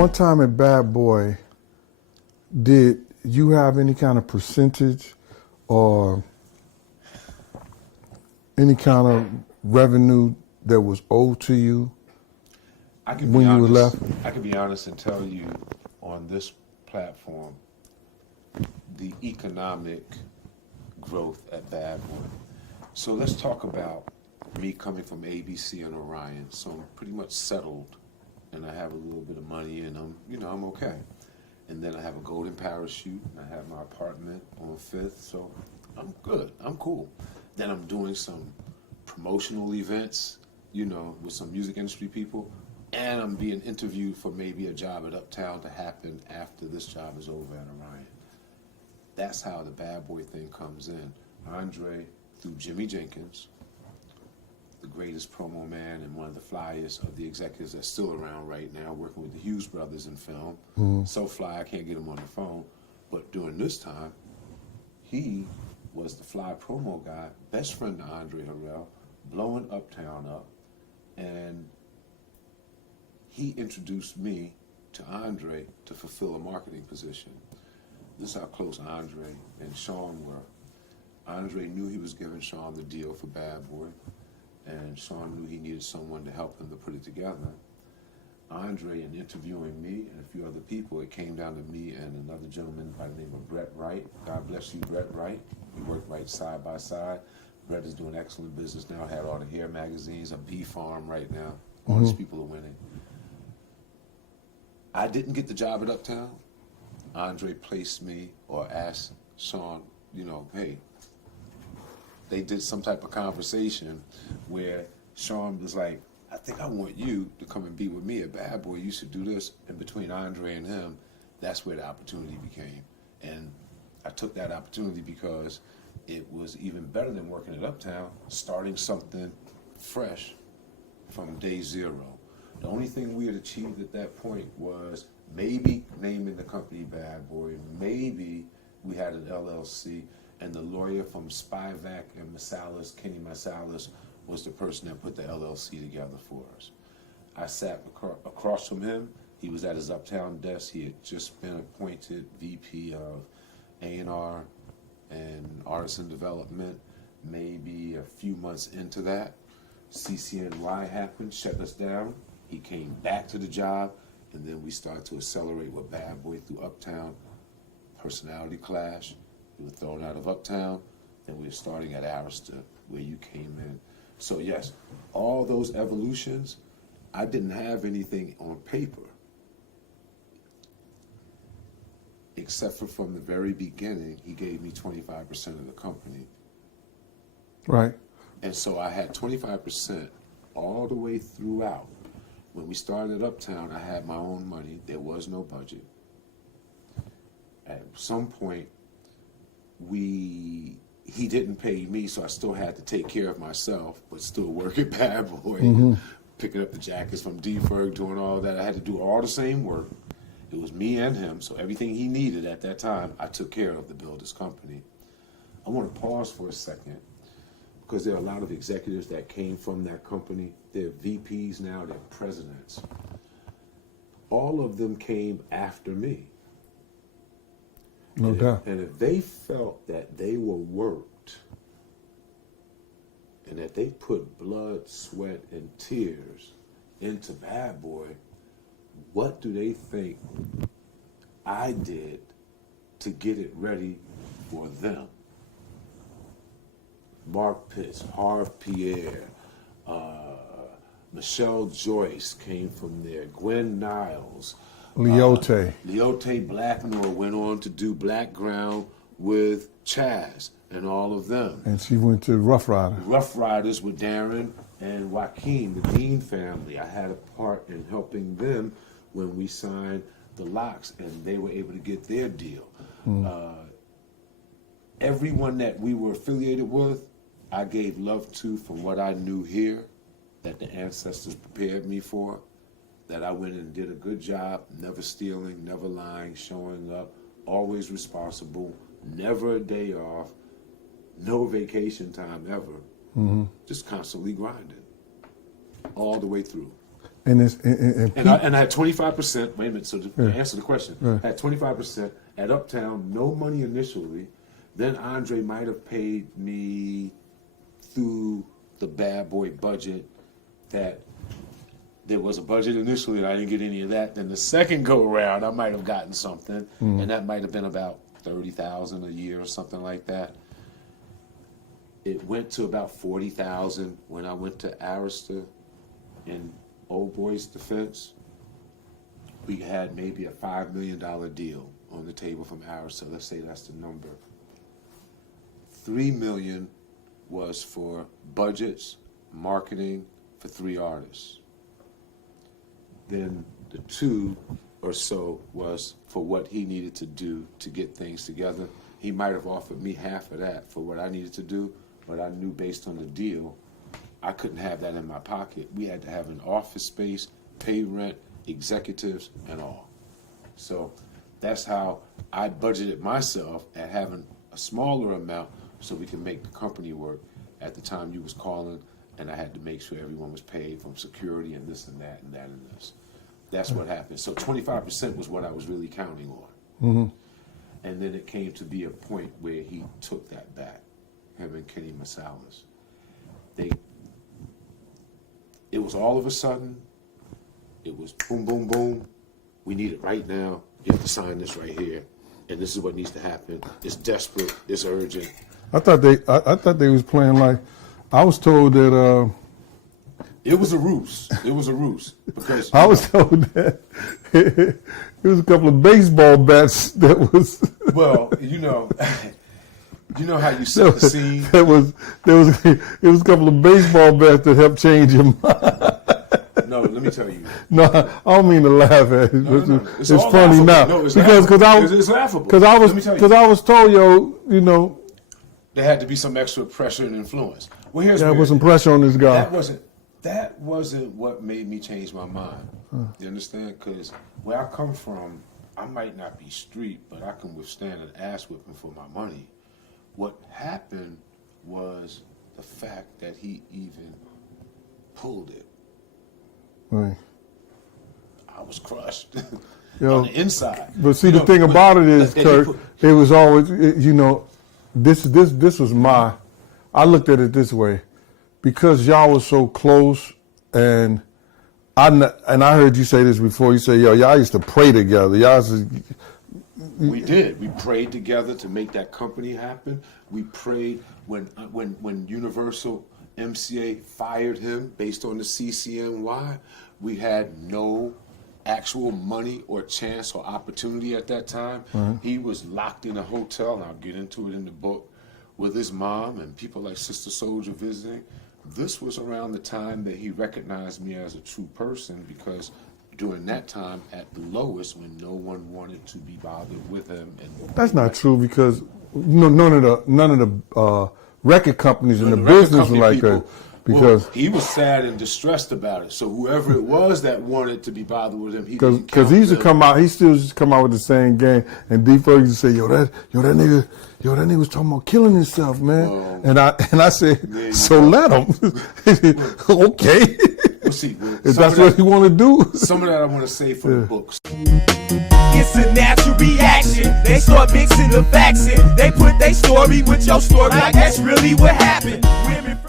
one time at Bad Boy, did you have any kind of percentage or any kind of revenue that was owed to you when you were left? I can be honest and tell you on this platform the economic growth at Bad Boy. So let's talk about me coming from ABC and Orion. So I'm pretty much settled, and I have a little bit of money, and I'm okay. And then I have a golden parachute, and I have my apartment on 5th, so I'm good. I'm cool. Then I'm doing some promotional events, with some music industry people, and I'm being interviewed for maybe a job at Uptown to happen after this job is over at Orion. That's how the Bad Boy thing comes in. Andre, through Jimmy Jenkins, the greatest promo man and one of the flyest of the executives that's still around right now, working with the Hughes brothers in film. So fly, I can't get him on the phone. But during this time, he was the fly promo guy, best friend to Andre Harrell, blowing Uptown up, and he introduced me to Andre to fulfill a marketing position. This is how close Andre and Sean were. Andre knew he was giving Sean the deal for Bad Boy, and Sean knew he needed someone to help him to put it together. Andre, in interviewing me and a few other people, it came down to me and another gentleman by the name of Brett Wright. God bless you, Brett Wright. We worked right side by side. Brett is doing excellent business now, had all the hair magazines, a bee farm right now. All these people are winning. I didn't get the job at Uptown. Andre placed me or asked Sean, hey, they did some type of conversation where Sean was like, I think I want you to come and be with me at Bad Boy. You should do this. And between Andre and him, that's where the opportunity became. And I took that opportunity because it was even better than working at Uptown, starting something fresh from day zero. The only thing we had achieved at that point was maybe naming the company Bad Boy, maybe we had an LLC, and the lawyer from Spivak and Marsalis, Kenny Marsalis, was the person that put the LLC together for us. I sat across from him. He was at his Uptown desk. He had just been appointed VP of A&R and Artisan Development, maybe a few months into that. CCNY happened, shut us down. He came back to the job, and then we started to accelerate with Bad Boy through Uptown. Personality clash. We were thrown out of Uptown, then we were starting at Arista, where you came in. So yes, all those evolutions, I didn't have anything on paper, except for from the very beginning, he gave me 25% of the company. Right. And so I had 25% all the way throughout. When we started Uptown, I had my own money. There was no budget. At some point, he didn't pay me, so I still had to take care of myself, but still work at Bad Boy, picking up the jackets from D-Ferg, doing all that. I had to do all the same work. It was me and him, so everything he needed at that time, I took care of to build his company. I want to pause for a second, because there are a lot of executives that came from that company. They're VPs now, they're presidents. All of them came after me. No doubt. And if they felt that they were worked and that they put blood, sweat, and tears into Bad Boy, what do they think I did to get it ready for them? Mark Pitts, Harv Pierre, Michelle Joyce came from there, Gwen Niles, Leote. Leote Blackmore went on to do Blackground with Chaz and all of them. And she went to Rough Rider. Rough Riders with Darren and Joaquin, the Dean family. I had a part in helping them when we signed the Locks, and they were able to get their deal. Everyone that we were affiliated with, I gave love to from what I knew here, that the ancestors prepared me for, that I went and did a good job, never stealing, never lying, showing up, always responsible, never a day off, no vacation time ever, just constantly grinding, all the way through. And it's And I had 25%. Wait a minute. So to answer the question, I had 25% at Uptown. No money initially. Then Andre might have paid me through the Bad Boy budget. That there was a budget initially, and I didn't get any of that. Then the second go around, I might have gotten something, and that might have been about $30,000 a year or something like that. It went to about $40,000 when I went to Arista in Old Boys Defense. We had maybe a $5 million deal on the table from Arista. Let's say that's the number. $3 million was for budgets, marketing for 3 artists. Then the 2 or so was for what he needed to do to get things together. He might have offered me half of that for what I needed to do, but I knew based on the deal, I couldn't have that in my pocket. We had to have an office space, pay rent, executives, and all. So that's how I budgeted myself at having a smaller amount so we can make the company work. At the time you was calling, and I had to make sure everyone was paid from security and this and that and that and this. That's what happened. So 25% was what I was really counting on. And then it came to be a point where he took that back, him and Kenny Masalas. It was all of a sudden, it was boom, boom, boom. We need it right now. You have to sign this right here. And this is what needs to happen. It's desperate. It's urgent. I thought they was playing like, I was told that it was a ruse. It was a ruse because I was told that it was a couple of baseball bats that was. Well, you know how you set the scene. It was a couple of baseball bats that helped change him. No, let me tell you. No, I don't mean to laugh at it. No. It's funny laughable. now No, it's because laughable. Because I was told, you know, there had to be some extra pressure and influence. Well, here's there was some pressure on this guy. That wasn't what made me change my mind. You understand? Because where I come from, I might not be street, but I can withstand an ass whipping for my money. What happened was the fact that he even pulled it. Right. I was crushed Yo, on the inside. But see, the thing about it is, Kirk, it was always, you know, this was I looked at it this way, because y'all was so close, and I heard you say this before. You say, yo, y'all used to pray together. We did. We prayed together to make that company happen. We prayed when Universal MCA fired him based on the CCNY. We had no actual money or chance or opportunity at that time. He was locked in a hotel, and I'll get into it in the book, with his mom and people like Sister Soldier visiting. This was around the time that he recognized me as a true person, because during that time at the lowest, when no one wanted to be bothered with him. And that's not true, because none of the record companies in the business were like that. Because he was sad and distressed about it. So whoever it was that wanted to be bothered with him, because he used to come out, he still used to come out with the same game, and D Ferg used to say, that nigga was talking about killing himself, man. And I said, so let him. Okay. We'll see. If that's what he want to do. Some of that I want to say for the books. It's a natural reaction. They start mixing the facts in. They put their story with your story, like that's really what happened.